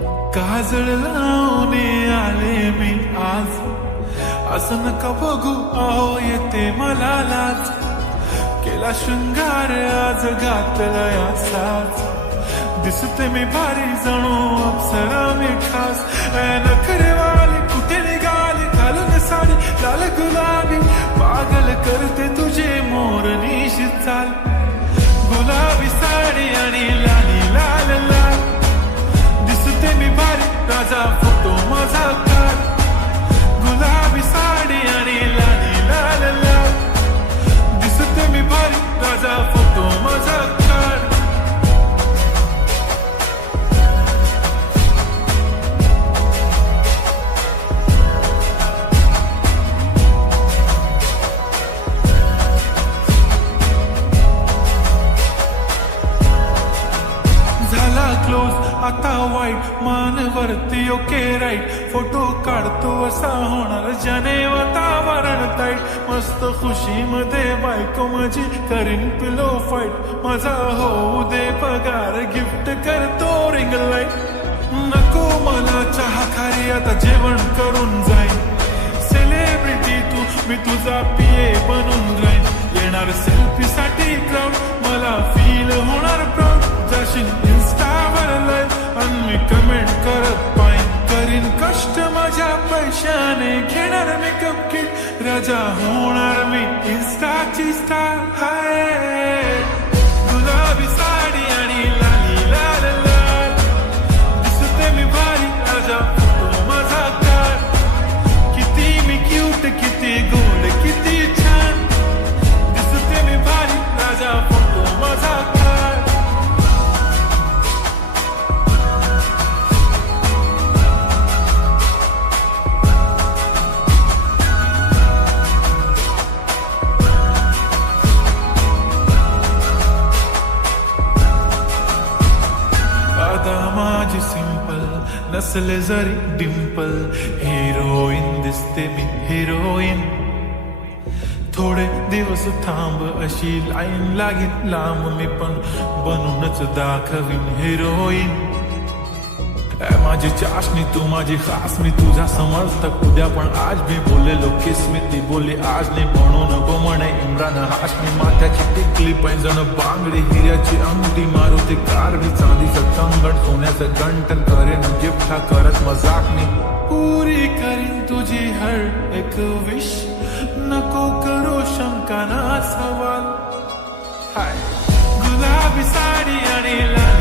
काजळ लावून आले मी आज, असं नका बघू अहो येते मला लाज. केला शृंगार आज घातला असाच, दिसते मी भारी जणू अप्सरा मी खास. नखरेवाली कुठे निघाली घालून साडी लाल गुलाबी, पागल करते तुझे मोरनीशी चाल. गुलाबी साडी आणि लाली लाल लाल, दिसते मी भारी राजा फोटो माझा काढ. गुलाबी साडी आणि लाली लाल लाल, दिसते मी भारी राजा फोटो माझा काढ. क्लोज आता वाईट मानवरती ओके राईट, फोटो काढतो असा होणार ज्याने वातावरण ताईट. मस्त खुशीमध्ये बायको माझी करीन पिलो फाईट, माझा होऊ दे पगार गिफ्ट करतो रिंग लाईट. नको मला चहा खारी आता जेवण करून जाईन, सेलिब्रिटी तू मी तुझा पिये बनून राहीन. येणार सेल्फी साठी क्राऊड मला फील होणार प्राऊड, जाशील इन्स्टावर लाईव्ह आणि मी कमेंट करत पाहिन. करीन कष्ट माझ्या पैशाने घेणार मेकअप किट, राजा होणार मी इन्स्टाची स्टार. हाय गुलाबी साडी आणि लाली लाल लाल, दिसते मी भारी राजा फोटो माझा काढ. किती मी क्यूट किती गोड किती छान, दिसते मी भारी राजा फोटो माझा काढ. माझी सिंपल नसले जरी डिंपल, हिरोईन दिसते मी हिरोईन. थोडे दिवस थांब अशी लाईन लागेल लांब, मी पण बनूनच दाखवीन हिरोईन. माझी चाशनी तू माझी खास, मी तुझा समर्थक उद्या पण आज भी बोलेलो किस मी. ती बोली आज नाही म्हणून नको म्हणे इम्रान हाशमी. माथ्याची टिकली पैंजण बांगडी हिऱ्याची अंगठी, मारुती कार भी चांदीचं कंगण सोन्याचं गंटन. करेन गिफ्ट हा करत मजाक मी, पुरी करीन तुझी हर एक विश. नको करू शंका ना सवाल. हाय गुलाबी साडी आणि लाल